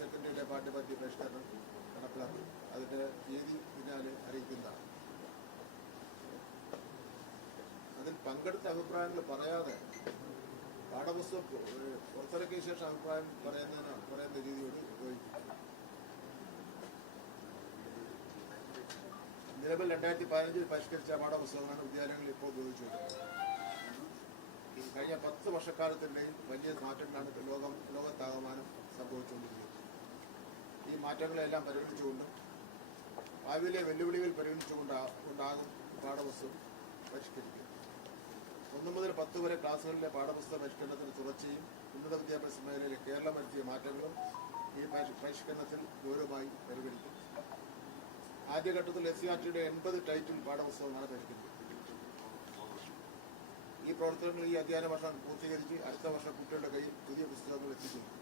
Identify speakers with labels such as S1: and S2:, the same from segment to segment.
S1: സെക്കൻഡറിയുടെ പാഠ്യപദ്ധതി പരിഷ്കരണം നടപ്പിലാക്കും. അതിന്റെ തീയതി പിന്നാലെ അറിയിക്കുന്നതാണ്. അതിൽ പങ്കെടുത്ത അഭിപ്രായങ്ങൾ പറയാതെ പാഠപുസ്തകം പുറത്തിറക്കിയ ശേഷം അഭിപ്രായം പറയുന്നതിന് പറയുന്ന രീതിയോട് ഉപയോഗിക്കും നിലവിൽ രണ്ടായിരത്തി പതിനഞ്ചിൽ പരിഷ്കരിച്ച പാഠപുസ്തകമാണ് വിദ്യാലയങ്ങളിൽ ഇപ്പോൾ ഉപയോഗിച്ചുകൊണ്ടിരിക്കുന്നത് കഴിഞ്ഞ പത്ത് വർഷക്കാലത്തിന്റെയും വലിയ മാറ്റങ്ങളാണ് ലോകം ലോകത്താകമാനം സംഭവിച്ചുകൊണ്ടിരിക്കുന്നത്. ഈ മാറ്റങ്ങളെല്ലാം പരിഗണിച്ചുകൊണ്ട് ഭാവിയിലെ വെല്ലുവിളികൾ പരിഗണിച്ചുകൊണ്ട് ഉണ്ടാകും പാഠപുസ്തകം പരിഷ്കരിക്കും ഒന്ന് മുതൽ പത്ത് വരെ ക്ലാസ്സുകളിലെ പാഠപുസ്തക പരിഷ്കരണത്തിന് തുടർച്ചയും ഉന്നത വിദ്യാഭ്യാസ മേഖലയിലെ കേരളം വരുത്തിയ മാറ്റങ്ങളും ഈ പരിഷ്- പരിഷ്കരണത്തിൽ ഗൗരവമായി പരിഗണിക്കും. ആദ്യഘട്ടത്തിൽ എസ് സി ആർ ടിയുടെ എൺപത് ടൈറ്റിൽ പാഠപുസ്തകമാണ് പരിഷ്കരിക്കുന്നത്. ഈ പ്രവർത്തനങ്ങൾ ഈ അധ്യയന വർഷം പൂർത്തീകരിച്ച് അടുത്ത വർഷം കുട്ടികളുടെ കയ്യിൽ പുതിയ പുസ്തകങ്ങൾ എത്തിക്കുന്നു.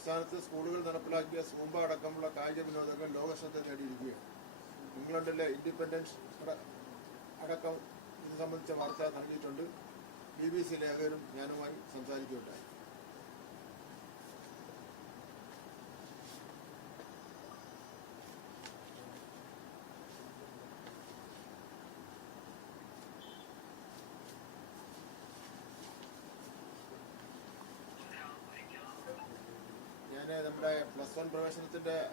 S1: സംസ്ഥാനത്ത് സ്കൂളുകൾ നടപ്പിലാക്കിയ സൂമ്പ അടക്കമുള്ള കായിക വിനോദങ്ങൾ ലോകശ്രദ്ധ നേടിയിരിക്കുകയാണ് ഇംഗ്ലണ്ടിലെ ഇൻഡിപെൻഡൻസ് അടക്കം ഇത് സംബന്ധിച്ച വാർത്ത നൽകിയിട്ടുണ്ട്. ബി ബി സി ലേഖകരും ഞാനുമായി സംസാരിക്കുകയുണ്ടായി. ഞാൻ നമ്മുടെ പ്ലസ് വൺ പ്രവേശനത്തിന്റെ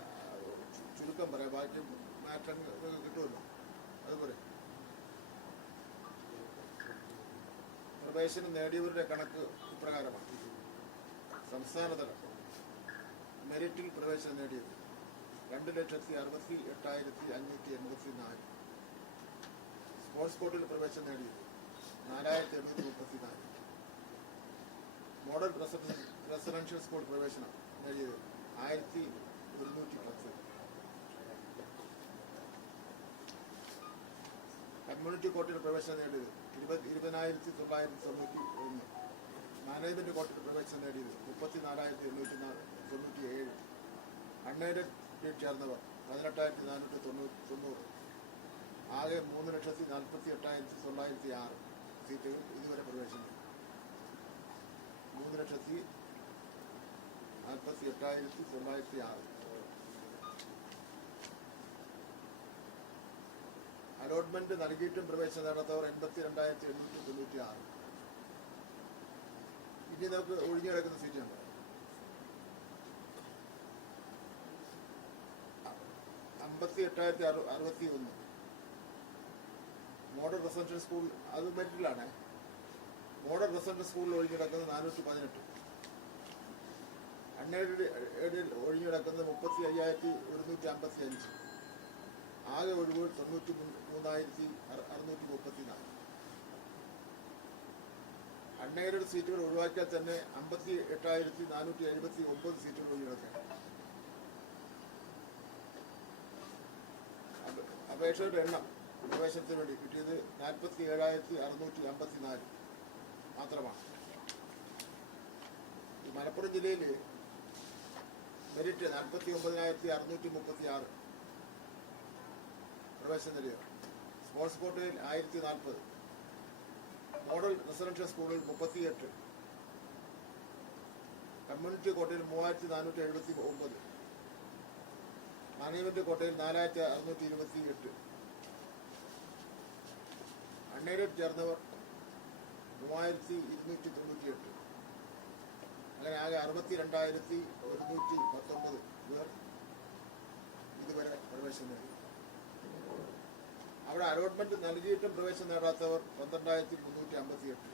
S1: ചുരുക്കം പറയാം. ബാക്കി മാറ്റം കിട്ടുമല്ലോ. അത് പറയും പ്രവേശനം നേടിയവരുടെ കണക്ക് ഇപ്രകാരമാണ്. സംസ്ഥാനതല മെറിറ്റിൽ പ്രവേശനം നേടിയത് രണ്ട് ലക്ഷത്തി അറുപത്തി എട്ടായിരത്തി അഞ്ഞൂറ്റി എൺപത്തി നാല്. സ്പോർട്സ് കോട്ടിൽ പ്രവേശനം നേടിയത് നാലായിരത്തി എണ്ണൂറ്റി മുപ്പത്തി നാല്. മോഡൽ റെസിഡൻ- റെസിഡൻഷ്യൽ സ്കൂൾ പ്രവേശനം നേടിയത് ആയിരത്തി ഒരുന്നൂറ്റി പത്ത്. കമ്മ്യൂണിറ്റി കോട്ടയിൽ പ്രവേശനം നേടിയത് ഇരുപത് ഇരുപതിനായിരത്തി തൊള്ളായിരത്തി തൊണ്ണൂറ്റി ഒന്ന്. മാനേജ്മെന്റ് കോട്ടയിൽ പ്രവേശനം നേടിയത് മുപ്പത്തി നാലായിരത്തി എണ്ണൂറ്റി നാല് തൊണ്ണൂറ്റി ഏഴ്. അൺഎയ്ഡഡ് ചേർന്നവർ പതിനെട്ടായിരത്തി നാനൂറ്റി തൊണ്ണൂറ്റി തൊണ്ണൂറ്. ആകെ മൂന്ന് ലക്ഷത്തി നാൽപ്പത്തി എട്ടായിരത്തി തൊള്ളായിരത്തി ആറ് സീറ്റുകൾ ഇതുവരെ പ്രവേശനം. മൂന്ന് ലക്ഷത്തി നാൽപ്പത്തി എട്ടായിരത്തി തൊള്ളായിരത്തി ആറ് അലോട്ട്മെന്റ് നൽകിയിട്ടും പ്രവേശനം നേടാത്തവർ എൺപത്തി രണ്ടായിരത്തി എണ്ണൂറ്റി തൊണ്ണൂറ്റി ആറ് ഇനി നമുക്ക് ഒഴിഞ്ഞു കിടക്കുന്ന സീറ്റുണ്ട് അമ്പത്തി എട്ടായിരത്തി അറു അറുപത്തി ഒന്ന് മോഡൽ റെസിഡൻഷ്യൽ സ്കൂൾ അത് മെറ്റിലാണ് മോഡൽ റെസിഡൻഷ്യൽ സ്കൂളിൽ ഒഴിഞ്ഞു കിടക്കുന്നത് നാനൂറ്റി പതിനെട്ട്. അൺഎയ്ഡഡ് ഒഴിഞ്ഞു മുപ്പത്തി അയ്യായിരത്തി ഒരുന്നൂറ്റി അമ്പത്തി അഞ്ച് ആകെ ഒഴിവ് തൊണ്ണൂറ്റി മൂന്ന് മൂന്നായിരത്തി അറുന്നൂറ്റി മുപ്പത്തി നാല് സീറ്റുകൾ ഒഴിവാക്കിയാൽ തന്നെ അമ്പത്തി എട്ടായിരത്തി നാനൂറ്റി എഴുപത്തി ഒമ്പത് സീറ്റുകൾ ഒഴിവാക്കാം അപേക്ഷയുടെ എണ്ണം പ്രവേശനത്തിന് വേണ്ടി കിട്ടിയത് നാൽപ്പത്തി ഏഴായിരത്തി അറുന്നൂറ്റി അമ്പത്തി നാല് മാത്രമാണ് മലപ്പുറം ജില്ലയിൽ മെറിറ്റ് നാൽപ്പത്തി ഒമ്പതിനായിരത്തി അറുന്നൂറ്റി മുപ്പത്തി ആറ് പ്രവേശന നിലയം സ്പോർട്സ് കോട്ടയിൽ ആയിരത്തി നാൽപ്പത് മോഡൽ റെസിഡൻഷ്യൽ സ്കൂളിൽ മുപ്പത്തിയെട്ട്. കമ്മ്യൂണിറ്റി കോട്ടയിൽ മൂവായിരത്തി നാനൂറ്റി എഴുപത്തി ഒമ്പത് മാനേജ്മെന്റ് കോട്ടയിൽ നാലായിരത്തി അറുന്നൂറ്റി ഇരുപത്തി എട്ട് അൺഎയ്ഡഡ് ചേർന്നവർ മൂവായിരത്തി ഇരുന്നൂറ്റി തൊണ്ണൂറ്റി എട്ട് അങ്ങനെ ആകെ അറുപത്തി രണ്ടായിരത്തി ഒരുന്നൂറ്റി പത്തൊമ്പത് പേർ ഇതുവരെ പ്രവേശനം നേടി. അവിടെ അലോട്ട്മെന്റ് നൽകിയിട്ടും പ്രവേശനം നേടാത്തവർ പന്ത്രണ്ടായിരത്തി മുന്നൂറ്റി അമ്പത്തി എട്ട്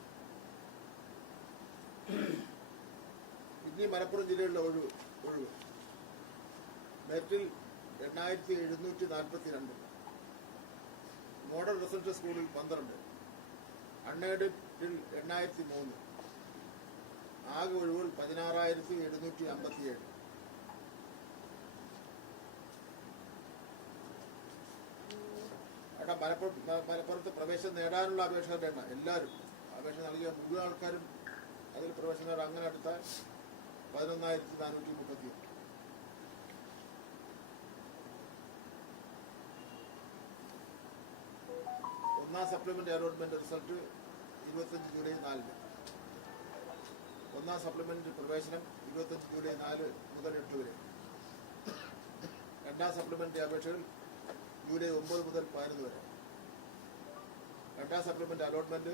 S1: ഇനി മലപ്പുറം ജില്ലയിലുള്ള ഒഴിവ് ഒഴിവ്. മെറ്റിൽ എണ്ണായിരത്തി എഴുന്നൂറ്റി നാൽപ്പത്തി രണ്ട് മോഡൽ റെസിഡൻഷ്യൽ സ്കൂളിൽ പന്ത്രണ്ട്. അൺഎയ്ഡഡിൽ എണ്ണായിരത്തി മൂന്ന്. ആകെ ഒഴിവുകൾ പതിനാറായിരത്തി എഴുന്നൂറ്റി അമ്പത്തിയേഴ്. അവിടെ മലപ്പുറം മലപ്പുറത്ത് പ്രവേശനം നേടാനുള്ള അപേക്ഷകരുടെ എണ്ണം എല്ലാവരും അപേക്ഷ നൽകിയ മുഴുവൻ ആൾക്കാരും അതിൽ പ്രവേശനം നേടാൻ അങ്ങനെ എടുത്താൽ പതിനൊന്നായിരത്തി നാനൂറ്റി മുപ്പത്തി ഒന്നാം സപ്ലിമെന്റ് അലോട്ട്മെന്റ് റിസൾട്ട് ഇരുപത്തഞ്ച് ജൂലൈ നാലിന്. ഒന്നാം സപ്ലിമെന്റ് പ്രവേശനം ഇരുപത്തഞ്ച് ജൂലൈ നാല് മുതൽ എട്ട് വരെ. രണ്ടാം സപ്ലിമെന്റ് അപേക്ഷകൾ ജൂലൈ ഒമ്പത് മുതൽ പതിനൊന്ന് വരെ. രണ്ടാം സപ്ലിമെന്റ് അലോട്ട്മെന്റ്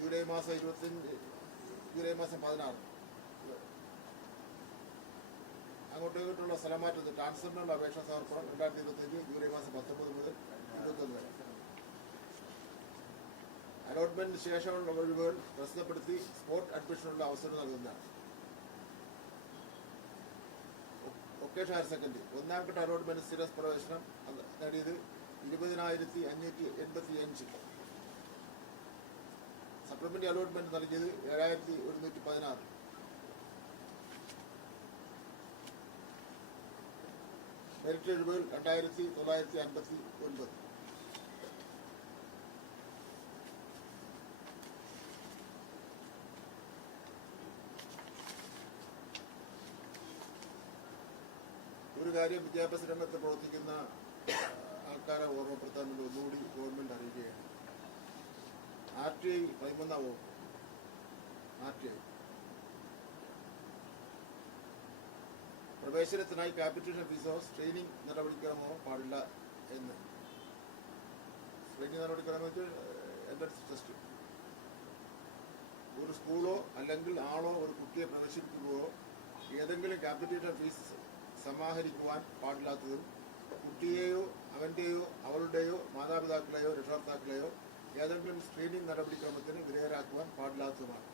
S1: ജൂലൈ മാസം ഇരുപത്തഞ്ച് ജൂലൈ മാസം പതിനാറ്. അങ്ങോട്ടേക്കുള്ള സ്ഥലമാറ്റത്തിൽ ട്രാൻസ്ഫറിനുള്ള അപേക്ഷ സമർപ്പണം രണ്ടായിരത്തി ഇരുപത്തഞ്ച് ജൂലൈ മാസം പത്തൊമ്പത് മുതൽ ഇരുപത്തൊന്ന് വരെ. അലോട്ട്മെന്റിന് ശേഷമുള്ള ഒഴിവുകൾ പ്രസിദ്ധപ്പെടുത്തി സ്പോട്ട് അഡ്മിഷനുള്ള അവസരം നൽകുന്നതാണ്. വൊക്കേഷൻ ഹയർ സെക്കൻഡറി ഒന്നാം ഘട്ട അലോട്ട്മെന്റ് സ്ഥിര പ്രവേശനം നേടിയത് ഇരുപതിനായിരത്തി അഞ്ഞൂറ്റി എൺപത്തി അഞ്ച് സപ്ലിമെന്റ് അലോട്ട്മെന്റ് നൽകിയത് ഏഴായിരത്തി ഒരുന്നൂറ്റി പതിനാറ് മെറിറ്റ് ഒഴിവുകൾ രണ്ടായിരത്തി തൊള്ളായിരത്തി അൻപത്തി ഒൻപത് ഒരു കാര്യം വിദ്യാഭ്യാസ രംഗത്ത് പ്രവർത്തിക്കുന്ന ആൾക്കാരെ ഓർമ്മപ്പെടുത്താൻ വേണ്ടി ഒന്നുകൂടി ഗവൺമെന്റ് അറിയിക്കുകയാണ്. ആർ ടി ഐ പതിമൂന്നാം വകുപ്പ്. R T I. പ്രവേശനത്തിനായി ക്യാപിറ്റേഷൻ ഫീസോ ട്രെയിനിങ് നടപടിക്രമമോ പാടില്ല എന്ന്. ട്രെയിനിങ് നടപടിക്രമം എൻട്രൻസ് ടെസ്റ്റ് ഒരു സ്കൂളോ അല്ലെങ്കിൽ ആളോ ഒരു കുട്ടിയെ പ്രവേശിപ്പിക്കുകയോ ഏതെങ്കിലും ക്യാപിറ്റേഷൻ ഫീസ് സമാഹരിക്കുവാൻ പാടില്ലാത്തതും കുട്ടിയെയോ അവന്റെയോ അവളുടെയോ മാതാപിതാക്കളെയോ രക്ഷകർത്താക്കളെയോ ഏതെങ്കിലും സ്ക്രീനിംഗ് നടപടിക്രമത്തിന് വിധേയരാക്കുവാൻ പാടില്ലാത്തതുമാണ്.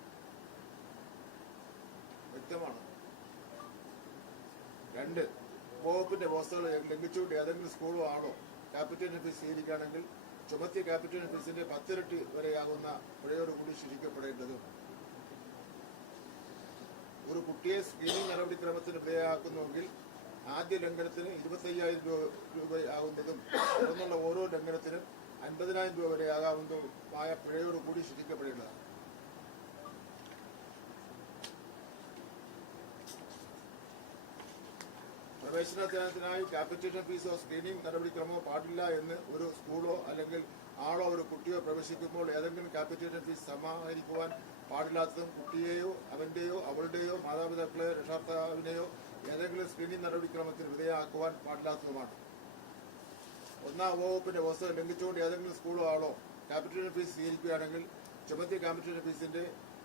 S1: വ്യക്തമാണ്. രണ്ട് വകുപ്പിന്റെ വ്യവസ്ഥകൾ ലംഘിച്ചുകൊണ്ട് ഏതെങ്കിലും സ്കൂളോ ആണോ ക്യാപിറ്റൽ ഫീസ് സ്വീകരിക്കുകയാണെങ്കിൽ ചുമത്തിയ ക്യാപിറ്റൽ ഫീസിന്റെ പത്തിരട്ടി വരെയാകുന്ന പിഴയോടുകൂടി ശിക്ഷിക്കപ്പെടേണ്ടതും. ഒരു കുട്ടിയെ സ്ക്രീനിംഗ് നടപടിക്രമത്തിന് വിധേയമാക്കുന്നുവെങ്കിൽ ആദ്യ ലംഘനത്തിന് ഇരുപത്തയ്യായിരം രൂപ രൂപയാകുന്നതും തുടർന്നുള്ള ഓരോ ലംഘനത്തിനും അൻപതിനായിരം രൂപ വരെ ആകാവുന്നതുമായ പിഴയോടുകൂടി ശിക്ഷിക്കപ്പെടേണ്ടതാണ് പ്രവേശനത്തിനായി ക്യാപിറ്റേഷൻ ഫീസോ സ്ക്രീനിംഗ് നടപടിക്രമമോ പാടില്ല എന്ന് ഒരു സ്കൂളോ അല്ലെങ്കിൽ ആളോ ഒരു കുട്ടിയോ പ്രവേശിക്കുമ്പോൾ ഏതെങ്കിലും ക്യാപിറ്റേഷൻ ഫീസ് സമാഹരിക്കുവാൻ പാടില്ലാത്തതും കുട്ടിയെയോ അവന്റെയോ അവളുടെയോ മാതാപിതാക്കളെയോ രക്ഷാകർത്താവിനെയോ ഏതെങ്കിലും സ്ക്രീനിംഗ് നടപടിക്രമത്തിന് വിധേയമാക്കുവാൻ പാടില്ലാത്തതുമാണ്. ഒന്നാം വകുപ്പിന്റെ വ്യവസ്ഥ ലംഘിച്ചുകൊണ്ട് ഏതെങ്കിലും സ്കൂളോ ആളോ ക്യാപിറ്റേഷൻ ഫീസ് സ്വീകരിക്കുകയാണെങ്കിൽ ചുമത്തി ക്യാപിറ്റേഷൻ ഫീസിന്റെ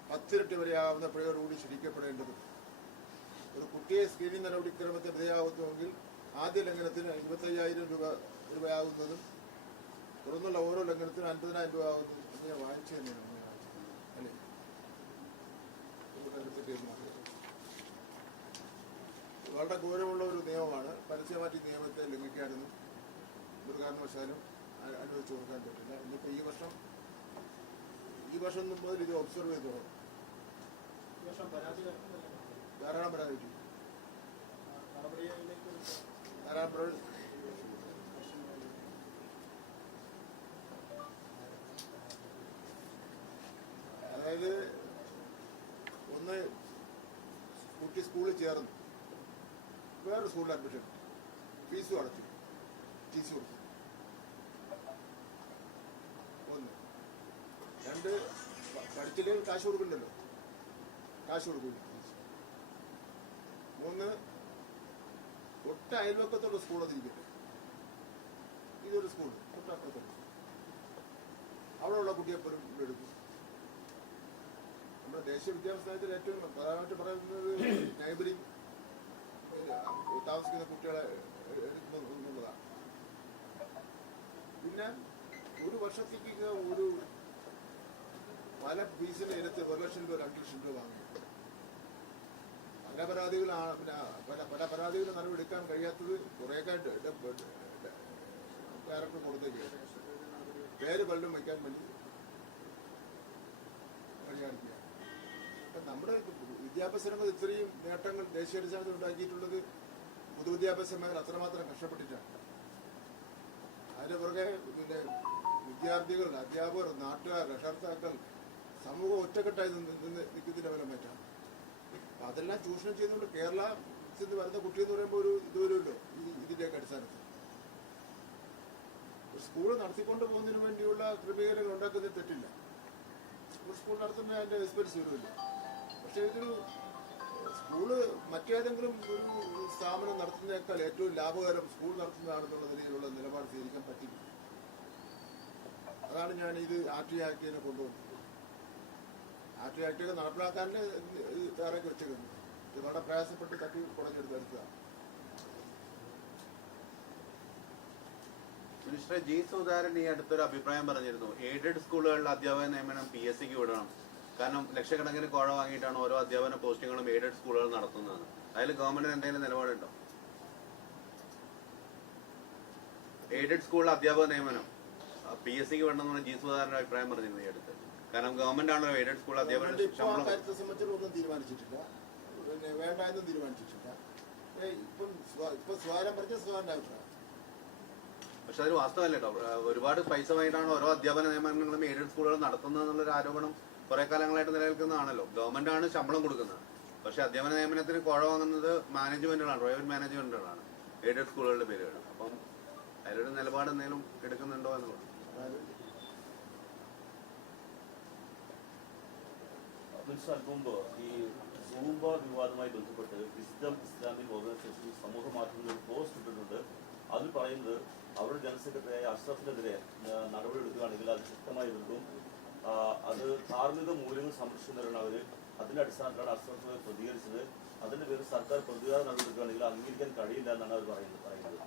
S1: പത്തിരട്ടി വരെയാവുന്ന പിഴയോടുകൂടി ശിക്ഷിക്കപ്പെടേണ്ടതും ഒരു കുട്ടിയെ സ്ക്രീനിംഗ് നടപടിക്രമത്തിന് വിധേയമാകുന്നുവെങ്കിൽ ആദ്യ ലംഘനത്തിന് ഇരുപത്തയ്യായിരം രൂപ രൂപയാകുന്നതും തുടർന്നുള്ള ഓരോ ലംഘനത്തിനും അൻപതിനായിരം രൂപ ആകുന്നതും വാങ്ങിച്ചു തന്നെയാണ് ഇങ്ങനെ അല്ലേ നമുക്ക് അതിനെപ്പറ്റി ഒന്ന് നോക്കാം. വളരെ ഗൗരവമുള്ള ഒരു നിയമമാണ്. പരസ്യമാറ്റി നിയമത്തെ ലംഘിക്കാനൊന്നും ഒരു കാരണവശാലും അനുവദിച്ചു കൊടുക്കാൻ പറ്റില്ല. ഇന്നിപ്പോൾ ഈ വർഷം ഈ വർഷം മുതൽ ഇത് ഒബ്സർവ് ചെയ്ത് തുടങ്ങും. ധാരാളം പരാതി കിട്ടി. ധാരാളം പരാതി. അതായത് ഒന്ന് കുട്ടി സ്കൂളിൽ ചേർന്നു. വേറെ സ്കൂളിൽ അഡ്മിഷൻ. ഫീസും അടച്ചു. ടി സി കൊടുത്തു. ഒന്ന്. രണ്ട് പഠിച്ചില്ലെങ്കിൽ കാശ് കൊടുക്കണ്ടല്ലോ? കാശ് കൊടുക്കില്ല മൂന്ന് ഒട്ട അയൽവക്കത്തുള്ള സ്കൂൾ അതിരിക്കട്ടെ ഇതൊരു സ്കൂൾ തൊട്ടപ്പുറത്തുള്ള അവിടെയുള്ള കുട്ടിയെ എടുക്കും. നമ്മുടെ ദേശീയ വിദ്യാഭ്യാസ നയത്തിൽ ഏറ്റവും പ്രധാനമായിട്ട് പറയുന്നത് നൈബറിംഗ് പിന്നെ ഒരു വർഷത്തേക്ക് ഒരു പല ബീസിന് ഇനത്ത് ഒരു ലക്ഷം രൂപ രണ്ട് ലക്ഷം രൂപ വാങ്ങും. പല പരാതികളാണ് പിന്നെ പല പല പരാതികളും നടപടിയെടുക്കാൻ കഴിയാത്തത് കുറേയൊക്കെ ഡയറക്ടർ കൊടുത്തേക്ക് പേര് പലരും വയ്ക്കാൻ വേണ്ടി നമ്മുടെ വിദ്യാഭ്യാസ രംഗത്ത് ഇത്രയും നേട്ടങ്ങൾ ദേശീയ അടിസ്ഥാനത്തിൽ ഉണ്ടാക്കിയിട്ടുള്ളത് പൊതുവിദ്യാഭ്യാസ മേഖല അത്രമാത്രം കഷ്ടപ്പെട്ടിട്ടാണ്. അതിന്റെ പുറകെ പിന്നെ വിദ്യാർത്ഥികൾ അധ്യാപകർ നാട്ടുകാർ രക്ഷകർത്താക്കൾ സമൂഹം ഒറ്റക്കെട്ടായി നിന്ന് നിൽക്കുന്നതിന്റെ ഫലം പറ്റാം അപ്പൊ അതെല്ലാം ചൂഷണം ചെയ്യുന്നുണ്ട് കേരള നിന്ന് വരുന്ന കുട്ടി എന്ന് പറയുമ്പോൾ ഒരു ഇത് വരുമല്ലോ ഈ അടിസ്ഥാനത്തിൽ. സ്കൂൾ നടത്തിക്കൊണ്ട് പോകുന്നതിന് വേണ്ടിയുള്ള ക്രമീകരണങ്ങൾ ഉണ്ടാക്കുന്നതിൽ തെറ്റില്ല. സ്കൂൾ നടത്തുന്ന അതിന്റെ എക്സ്പെൻസ് വരുമില്ല. പക്ഷെ ഇതൊരു സ്കൂൾ മറ്റേതെങ്കിലും ഒരു സ്ഥാപനം നടത്തുന്നതിനേക്കാൾ ഏറ്റവും ലാഭകരം സ്കൂൾ നടത്തുന്നതാണെന്നുള്ള നിലയിലുള്ള നിലപാട് സ്വീകരിക്കാൻ പറ്റില്ല അതാണ് ഞാൻ ഇത് ആർ ടി ആക്ടിനെ കൊണ്ടുവന്നത്. ആർ ടി ആക്ടിനെ നടപ്പിലാക്കാൻ തയ്യാറാക്കി വെച്ചേക്കുന്നത് ഇത് വളരെ പ്രയാസപ്പെട്ട് തട്ടി കുടഞ്ഞെടുത്ത് എടുത്തതാണ്
S2: മിനിസ്റ്റർ ജി സുധാരൻ ഈ അടുത്തൊരു അഭിപ്രായം പറഞ്ഞിരുന്നു. എയ്ഡഡ് സ്കൂളുകളിൽ അധ്യാപക നിയമനം പി എസ് സിക്ക് വിടണം. കാരണം ലക്ഷക്കണക്കിന് കോഴ വാങ്ങിയിട്ടാണ് ഓരോ അധ്യാപന പോസ്റ്റിങ്ങുകളും എയ്ഡഡ് സ്കൂളുകൾ നടത്തുന്നത്. അതിൽ ഗവൺമെന്റിന് എന്തെങ്കിലും നിലപാടുണ്ടോ? എയ്ഡഡ് സ്കൂളിൽ അധ്യാപക നിയമനം. പി എസ് സിക്ക് വേണമെന്നാണ് ജി സുധാകരന്റെ അഭിപ്രായം പറഞ്ഞിരുന്നു ഈ അടുത്ത്. കാരണം ഗവൺമെന്റ് ആണല്ലോ എയ്ഡഡ് സ്കൂൾ അധ്യാപന ശമ്പളം
S1: ഒന്നും തീരുമാനിച്ചിട്ടില്ല. പിന്നെ വേണ്ട എന്നും തീരുമാനിച്ചിട്ടില്ല. ഏ, ഇപ്പം സ്വ- സ്വാരം പറഞ്ഞ അഭിപ്രായം.
S2: പക്ഷെ അതൊരു വാസ്തവല്ലേട്ടോ ഒരുപാട് പൈസ വാങ്ങിയിട്ടാണ് ഓരോ അധ്യാപന നിയമനങ്ങളും എയ്ഡഡ് സ്കൂളുകൾ നടത്തുന്നത് എന്നുള്ളൊരു ആരോപണം കുറെ കാലങ്ങളായിട്ട് നിലനിൽക്കുന്നതാണല്ലോ. ഗവൺമെന്റ് ആണ് ശമ്പളം കൊടുക്കുന്നത്. പക്ഷെ അധ്യാപന നിയമനത്തിന് കുഴ വാങ്ങുന്നത് മാനേജ്മെന്റുകളാണ് പ്രൈവറ്റ് മാനേജ്മെന്റുകളാണ് എയ്ഡഡ് സ്കൂളുകളുടെ പേരുകൾ. അപ്പം അതിലൊരു നിലപാട് എന്തെങ്കിലും എടുക്കുന്നുണ്ടോ എന്ന്
S1: അതായത്
S3: മിനിസ്റ്റർ അല്പം മുമ്പ് ഈ സൂംബ വിവാദവുമായി ബന്ധപ്പെട്ട് വിസ്ഡം ഇസ്ലാമിക് ഓർഗനൈസേഷൻ സമൂഹ മാധ്യമങ്ങളിൽ പോസ്റ്റ് ഇട്ടിട്ടുണ്ട്. അതിൽ പറയുന്നത് അവരുടെ ജനറൽ സെക്രട്ടറിയായ അഷ്റഫിനെതിരെ നടപടിയെടുക്കുകയാണെങ്കിൽ അത് ശക്തമായി എതിർക്കും അത് ധാർമ്മിക മൂല്യങ്ങൾ സംരക്ഷിക്കുന്നവരാണ് അവർ അതിന്റെ അടിസ്ഥാനത്തിലാണ് അസ്വസ്ഥത പ്രതികരിച്ചത്. അതിന്റെ പേരിൽ സർക്കാർ പ്രതികാര നടപടികളാണെങ്കിൽ അംഗീകരിക്കാൻ കഴിയില്ല എന്നാണ് അവർ പറയുന്നത് പറയുന്നത്.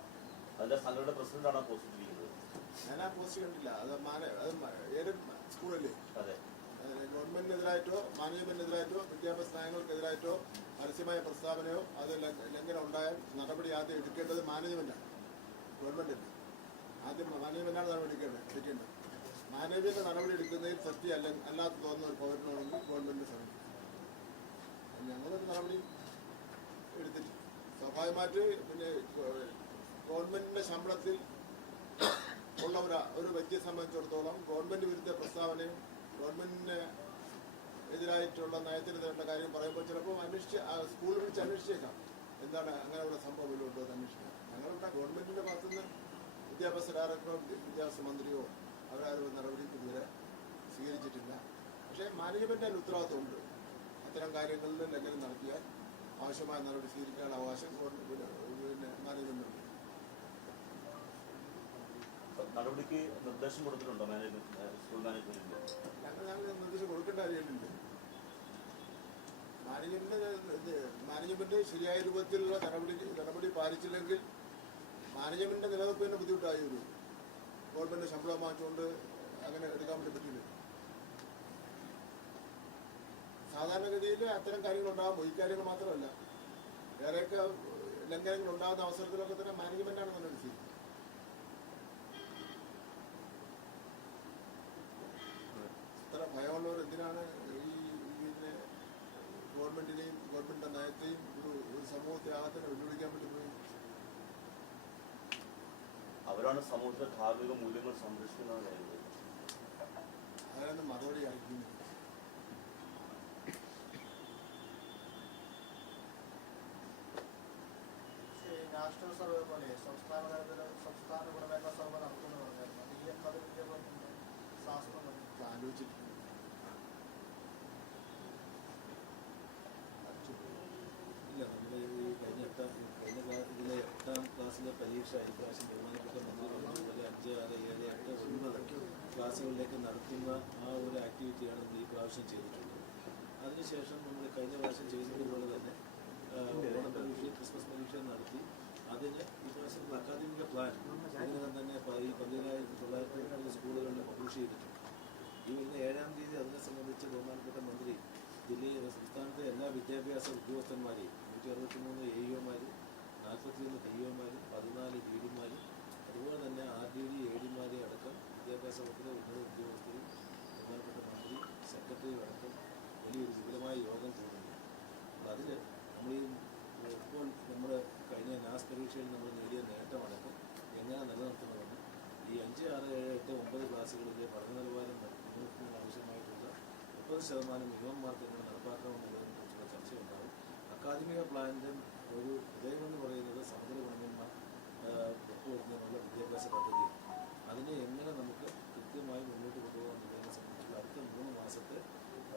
S3: അതിന്റെ സംഘടന പ്രസിഡന്റാണ് ആ പോസ്റ്റ് ഇട്ടിരിക്കുന്നത്.
S1: ഞാൻ ആ പോസ്റ്റ് കണ്ടില്ല. അത് മാന അത് മ- ഏത് സ്കൂളല്ലേ?
S3: അതെ.
S1: അതിന് ഗവൺമെന്റിനെതിരായിട്ടോ മാനേജ്മെന്റിനെതിരായിട്ടോ വിദ്യാഭ്യാസ നയങ്ങൾക്കെതിരായിട്ടോ പരസ്യമായ പ്രസ്താവനയോ അത് ലംഘ- ലംഘനം ഉണ്ടായാൽ നടപടി ആദ്യം എടുക്കേണ്ടത് മാനേജ്മെന്റാണ്. ഗവൺമെന്റിന്. ആദ്യം മാനേജ്മെന്റാണ് നടപടി എടുക്കേണ്ടത്. മാനേജ്മെന്റ് നടപടി എടുക്കുന്നതിൽ സത്യ അല്ല അല്ലാത്ത തോന്നുന്ന ഒരു പൗരനാണെങ്കിൽ ഗവൺമെന്റ് ശ്രമിക്കും ഞങ്ങളൊരു നടപടി എടുത്തിട്ടില്ല സ്വാഭാവികമായിട്ട് പിന്നെ ഗവ- ഗവൺമെന്റിന്റെ ശമ്പളത്തിൽ ഉള്ള ഒരു വ്യക്തിയെ സംബന്ധിച്ചിടത്തോളം ഗവൺമെന്റ് വിരുദ്ധ പ്രസ്താവനയും ഗവൺമെന്റിന് എതിരായിട്ടുള്ള നയത്തിനെതിരായിട്ടുള്ള കാര്യം പറയുമ്പോൾ ചിലപ്പോൾ അന്വേഷിച്ച് സ്കൂളിൽ വിളിച്ച് അന്വേഷിച്ചേക്കാം. എന്താണ് അങ്ങനെയുള്ള സംഭവം വല്ലതും ഉണ്ടോ എന്ന് അന്വേഷിക്കാം. ഞങ്ങളിവിടെ ഗവൺമെന്റിന്റെ ഭാഗത്തുനിന്ന് വിദ്യാഭ്യാസ ഡയറക്ടറോ വിദ്യാഭ്യാസ മന്ത്രിയോ അവരാരും നടപടി ഇതുവരെ സ്വീകരിച്ചിട്ടില്ല. പക്ഷേ മാനേജ്മെന്റ് അതിന് ഉത്തരവാദിത്വമുണ്ട്. അത്തരം കാര്യങ്ങളിൽ ലംഘനം നടത്തിയാൽ ആവശ്യമായ നടപടി സ്വീകരിക്കാനുള്ള അവകാശം പിന്നെ മാനേജ്മെന്റ്
S3: നടപടിക്ക് നിർദ്ദേശം കൊടുത്തിട്ടുണ്ടോ മാനേജ്മെന്റ് സ്കൂൾ മാനേജ്മെന്റിന്റെ
S1: ഞങ്ങൾ നിർദ്ദേശം കൊടുക്കേണ്ട കാര്യമുണ്ട്. മാനേജ്മെന്റ് മാനേജ്മെന്റ് ശരിയായ രൂപത്തിലുള്ള നടപടി നടപടി പാലിച്ചില്ലെങ്കിൽ മാനേജ്മെന്റിന്റെ നിലനിൽപ്പിന് ബുദ്ധിമുട്ടായി വരും. ഗവൺമെന്റ് ശമ്പളം വാങ്ങിച്ചുകൊണ്ട് അങ്ങനെ എടുക്കാൻ വേണ്ടി പറ്റില്ല സാധാരണഗതിയിൽ അത്തരം കാര്യങ്ങൾ ഉണ്ടാകുമ്പോൾ ഈ കാര്യങ്ങൾ മാത്രമല്ല വേറെയൊക്കെ ലംഘനങ്ങൾ ഉണ്ടാകുന്ന അവസരത്തിലൊക്കെ തന്നെ മാനേജ്മെന്റാണ് തന്നെ ചെയ്യുന്നത്. ഇത്ര ഭയമുള്ളവർ എന്തിനാണ് ഈ ഇതിനെ ഗവൺമെന്റിനെയും ഗവൺമെന്റിന്റെ നയത്തെയും ഒരു സമൂഹത്തെ തന്നെ വെല്ലുവിളിക്കാൻ പോയി
S3: അവരാണ് സമൂഹത്തിലെ ധാർമ്മിക മൂല്യങ്ങൾ സംരക്ഷിക്കുന്നതെന്ന് പറയുന്നത്
S1: മറുപടി അയക്കുന്നില്ല
S4: ഈ നാഷണൽ സർവേ പോലെ സംസ്ഥാന തലത്തിൽ സംസ്ഥാന ഗുണമേന്മ സർവേ നടത്തുമെന്ന് പറഞ്ഞായിരുന്നു. അത് ഈ പദ്ധതിയുടെ ശാസ്ത്രം
S1: ഇപ്പൊ ആലോചിച്ചിട്ടില്ല.
S5: ഇല്ല നമ്മൾ ഈ കഴിഞ്ഞ എട്ടാം കഴിഞ്ഞ ഇതിലെ എട്ടാം ക്ലാസ്സിലെ പരീക്ഷ മന്ത്രി പറഞ്ഞതുപോലെ അഞ്ച് ആറ് ഏഴ് എട്ട് ഒൻപത് ക്ലാസ്സുകളിലേക്ക് നടത്തുന്ന ആ ഒരു ആക്ടിവിറ്റിയാണ് നമ്മൾ ഈ പ്രാവശ്യം ചെയ്തിട്ടുള്ളത്. അതിനുശേഷം നമ്മൾ കഴിഞ്ഞ പ്രാവശ്യം ചെയ്തതുപോലെ തന്നെ ഓണം പരീക്ഷയും ക്രിസ്മസ് പരീക്ഷയും നടത്തി. അതിന് ഈ പ്രാവശ്യം അക്കാദമിക പ്ലാൻ ഇതിനകം തന്നെ ഈ പതിനായിരത്തി തൊള്ളായിരത്തി മുപ്പത് സ്കൂളുകളിൽ പബ്ലിഷ് ചെയ്തിട്ടുണ്ട്. ഈ വരുന്ന ഏഴാം തീയതി അതിനെ സംബന്ധിച്ച് ബഹുമാനപ്പെട്ട മന്ത്രി ജില്ലയിൽ സംസ്ഥാനത്തെ എല്ലാ വിദ്യാഭ്യാസ ഉദ്യോഗസ്ഥന്മാരെയും നൂറ്റി അറുപത്തിമൂന്ന് എ ഇഒമാരും നാൽപ്പത്തിയൊന്ന് ഡി ഒമാരും പതിനാല് ഡി ഡിമാരും അതുപോലെ തന്നെ ആർ ഡി ഡി എ ഡിമാരെ അടക്കം വിദ്യാഭ്യാസ വകുപ്പിലെ ഉന്നത ഉദ്യോഗസ്ഥരും ബഹുമാനപ്പെട്ട മന്ത്രി സെക്രട്ടറിയും അടക്കം വലിയൊരു വിപുലമായ യോഗം കൂടുന്നു. അപ്പോൾ അതിൽ നമ്മൾ ഈ ഇപ്പോൾ നമ്മൾ കഴിഞ്ഞ നാസ് പരീക്ഷയിൽ നമ്മൾ നേടിയ നേട്ടമടക്കം എങ്ങനെ നിലനിർത്തണമെന്ന് ഈ അഞ്ച് ആറ് ഏഴ് എട്ട് ഒമ്പത് ക്ലാസ്സുകളിലെ പഠന നിലവാരം നിലനിർത്തുന്നതിന് ആവശ്യമായിട്ടുള്ള മുപ്പത് ശതമാനം മിനിമം മാർക്ക് എങ്ങനെ നടപ്പാക്കണമെന്നുള്ളതിനെ കുറിച്ചുള്ള ചർച്ചയുണ്ടാകും. അക്കാദമിക പ്ലാനിന്റെ ഒരു ഹൃദയമെന്ന് പറയുന്നത് സമഗ്ര ഗുണമേന്മ ഉറപ്പുവരുന്നതിനുള്ള വിദ്യാഭ്യാസ പദ്ധതി അതിനെ എങ്ങനെ നമുക്ക് കൃത്യമായി മുന്നോട്ട് കൊണ്ടുപോകാൻ എന്നുള്ളതിനെ സംബന്ധിച്ചുള്ള അടുത്ത മൂന്ന് മാസത്തെ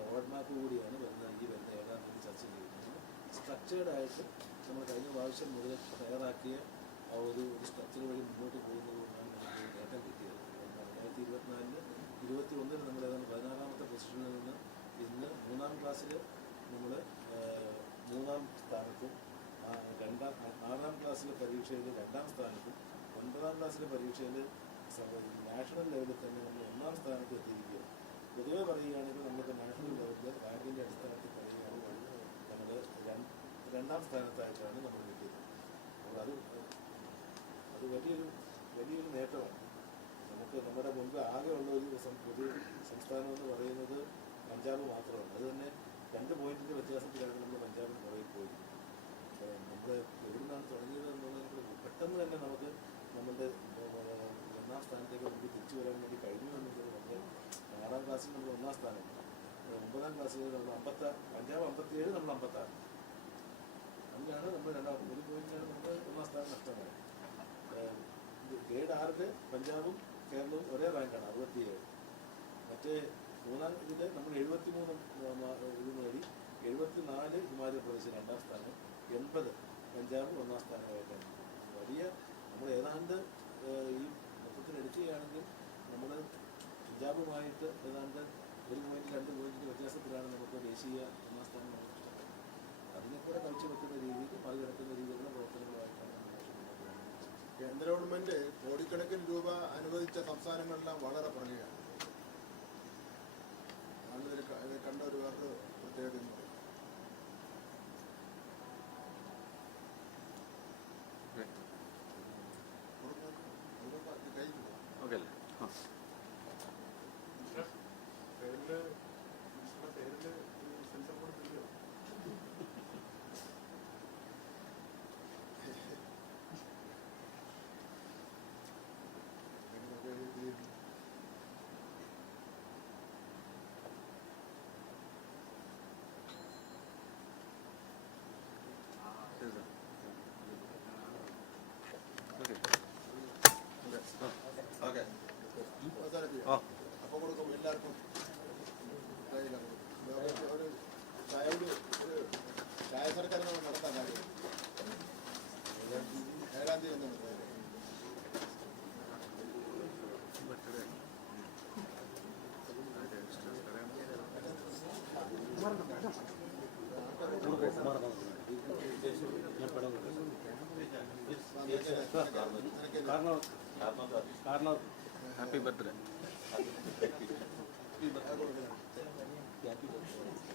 S5: റോഡ് മാപ്പ് കൂടിയാണ് വരുന്ന ഈ വരുന്ന ഏഴാം തീയതി ചർച്ച ചെയ്യുന്നത് സ്ട്രക്ചേർഡ് ആയിട്ട് നമ്മൾ കഴിഞ്ഞ പ്രാവശ്യം മുതൽ തയ്യാറാക്കിയ ആ ഒരു സ്ട്രക്ചർ വഴി മുന്നോട്ട് പോകുന്നത് കൊണ്ടാണ് നമുക്ക് നേട്ടം കിട്ടിയത് രണ്ടായിരത്തി ഇരുപത്തിനാലിന് ഇരുപത്തി ഒന്നിന് നമ്മൾ ഏതാണ്ട് പതിനാറാമത്തെ പൊസിഷനിൽ നിന്ന് ഇന്ന് മൂന്നാം ക്ലാസ്സിൽ നമ്മൾ മൂന്നാം സ്ഥാനത്തും രണ്ടാം ആറാം ക്ലാസ്സിലെ പരീക്ഷയിൽ രണ്ടാം സ്ഥാനത്തും ഒൻപതാം ക്ലാസ്സിലെ പരീക്ഷയിൽ നാഷണൽ ലെവലിൽ തന്നെ നമ്മൾ ഒന്നാം സ്ഥാനത്ത് എത്തിയിരിക്കുകയാണ്. പൊതുവെ പറയുകയാണെങ്കിൽ നമുക്ക് നാഷണൽ ലെവലിൽ റാങ്കിന്റെ അടിസ്ഥാനത്തിൽ പറയുകയാണെങ്കിൽ നമ്മൾ രണ്ടാം സ്ഥാനത്തായിട്ടാണ് നമ്മൾ നിൽക്കുന്നത്. അപ്പോൾ അത് അത് വലിയൊരു വലിയൊരു നേട്ടമാണ്. നമുക്ക് നമ്മുടെ മുൻപ് ആകെ ഉള്ള ഒരു പൊതു സംസ്ഥാനം എന്ന് പറയുന്നത് പഞ്ചാബ് മാത്രമാണ്. അത് തന്നെ രണ്ട് പോയിന്റിന്റെ വ്യത്യാസത്തിലാണ് നമ്മൾ പഞ്ചാബിന് പുറകിൽ പോയി നമ്മൾ എവിടുന്നാണ് തുടങ്ങിയത് എന്നുള്ളത് പെട്ടെന്ന് തന്നെ നമുക്ക് നമ്മളുടെ ഒന്നാം സ്ഥാനത്തേക്ക് നമുക്ക് തിരിച്ചു വരാൻ വേണ്ടി കഴിഞ്ഞു എന്നുള്ളത് നമ്മൾ ആറാം ക്ലാസ്സിൽ നമ്മൾ ഒന്നാം സ്ഥാനം ഒമ്പതാം ക്ലാസ്സിൽ നമ്മൾ അമ്പത്ത പഞ്ചാബ് അമ്പത്തിയേഴ് നമ്മൾ അമ്പത്താറ്. അങ്ങനെയാണ് നമ്മൾ രണ്ടാം ഒരു പോയിന്റിനാണ് നമ്മൾ ഒന്നാം സ്ഥാനം നഷ്ടമായത്. ഗ്രേഡ് ആറിൽ പഞ്ചാബും കേരളവും ഒരേ റാങ്കാണ് അറുപത്തിയേഴ്. മറ്റേ മൂന്നാം ഇതിൽ നമ്മൾ എഴുപത്തി മൂന്ന് ഇത് നേടി എഴുപത്തി നാല് ഹിമാചൽ പ്രദേശ് രണ്ടാം സ്ഥാനം എൺപത്. പഞ്ചാബ് ഒന്നാം സ്ഥാനമായിട്ടാണ്. വലിയ നമ്മൾ ഏതാണ്ട് ഈ മൊത്തത്തിൽ എടുക്കുകയാണെങ്കിൽ നമ്മൾ പഞ്ചാബുമായിട്ട് ഏതാണ്ട് ഒരു പോയിന്റ് രണ്ട് പോയിന്റിന്റെ വ്യത്യാസത്തിലാണ് നമുക്ക് ദേശീയ ഒന്നാം സ്ഥാനം നമുക്ക് നഷ്ടപ്പെട്ടത് അതിനെ കൂടെ കഴിച്ചു വെക്കുന്ന രീതിയിൽ മറികടക്കുന്ന രീതിയിലുള്ള പ്രവർത്തനങ്ങളായിട്ടാണ്.
S1: കേന്ദ്ര ഗവൺമെന്റ് കോടിക്കണക്കിന് രൂപ അനുവദിച്ച സംസ്ഥാനങ്ങളെല്ലാം വളരെ പറയുകയാണ് കണ്ട ഒരു വേറൊരു പ്രത്യേകത എല്ലാവർക്കും കയ്യിലാണ് കൊടുക്കും. ഒരു ചായ കുടി ഒരു ചായ സർക്കാർ നടത്താൻ കാര്യം ഏഴാം തീയതി ഒന്നും
S3: കാരണം
S2: കാരണം ഹാപ്പി ബർത്ത്ഡേ Gracias.